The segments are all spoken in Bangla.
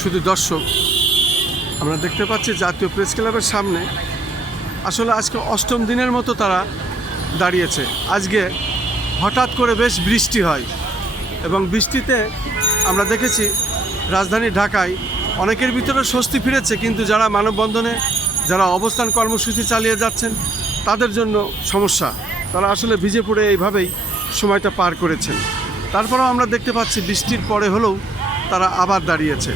শুধু দর্শক, আমরা দেখতে পাচ্ছি জাতীয় প্রেস ক্লাবের সামনে আসলে আজকে অষ্টম দিনের মতো তারা দাঁড়িয়েছে। আজকে হঠাৎ করে বেশ বৃষ্টি হয় এবং বৃষ্টিতে আমরা দেখেছি রাজধানী ঢাকায় অনেকের ভিতরে স্বস্তি ফিরেছে, কিন্তু যারা মানববন্ধনে যারা অবস্থান কর্মসূচি চালিয়ে যাচ্ছেন তাদের জন্য সমস্যা। তারা আসলে ভিজে পড়ে এইভাবেই সময়টা পার করেছেন। তারপরেও আমরা দেখতে পাচ্ছি বৃষ্টির পরে হলেও তারা আবার দাঁড়িয়েছে।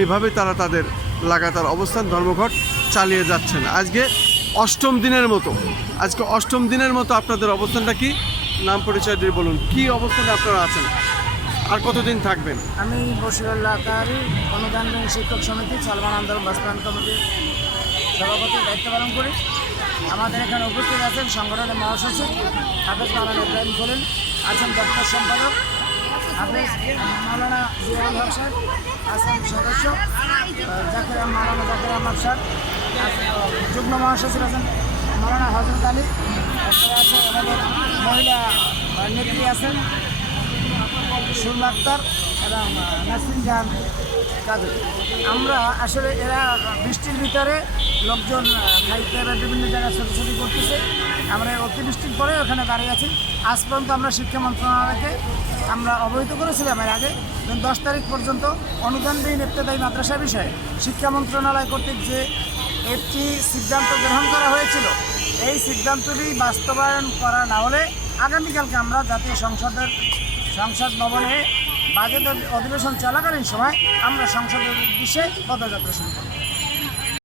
এইভাবেই তারা তাদের লাগাতার অবস্থান ধর্মঘট চালিয়ে যাচ্ছেন। আজকে অষ্টম দিনের মতো আপনাদের অবস্থানটা কি? নাম পরিচয় দিয়ে বলুন, কি অবস্থানে আপনারা আছেন আর কতদিন থাকবেন? আমি বশিরুল্লাহ তাহারি, অনুদান শিক্ষক সমিতি সালমান আন্দোলন বাস্তবায়ন কমিটির সভাপতির দায়িত্ব পালন করি। আমাদের এখানে উপস্থিত আছেন সংগঠনের মহাসচিব হাফেজ মাওলানা ইব্রাহিম খলিল, আছেন দপ্তর সম্পাদক হাফেজ মাওলানা জিয়াউল হক সাহেব, আছেন সদস্য মাওলানা জাকির আহমদ সাহেব, যুগ্ম মহাসচিব আছেন মাওলানা হজরত আলী, তারপরে আছে আমাদের মহিলা নেত্রী আছেন সুরমা আক্তার এবং নাসরিন জাহান কাজী। আমরা আসলে এরা বৃষ্টির ভিতরে লোকজন খাইতে বা বিভিন্ন জায়গায় ছোটাছুটি করতেছে, আমরা অতিবৃষ্টির পরে ওখানে দাঁড়িয়ে আছি। আজ পর্যন্ত আমরা শিক্ষা মন্ত্রণালয়কে আমরা অবহিত করেছিলাম এর আগে, 10 তারিখ পর্যন্ত অনুদানবিহীন ইবতেদায়ী মাদ্রাসা বিষয়ে শিক্ষা মন্ত্রণালয় কর্তৃক যে একটি সিদ্ধান্ত গ্রহণ করা হয়েছিল, এই সিদ্ধান্তটি বাস্তবায়ন করা না হলে আগামীকালকে আমরা জাতীয় সংসদ ভবনে বাজেট অধিবেশন চলাকালীন সময় আমরা সংসদের উদ্দেশ্যে পদযাত্রা শুরু করব।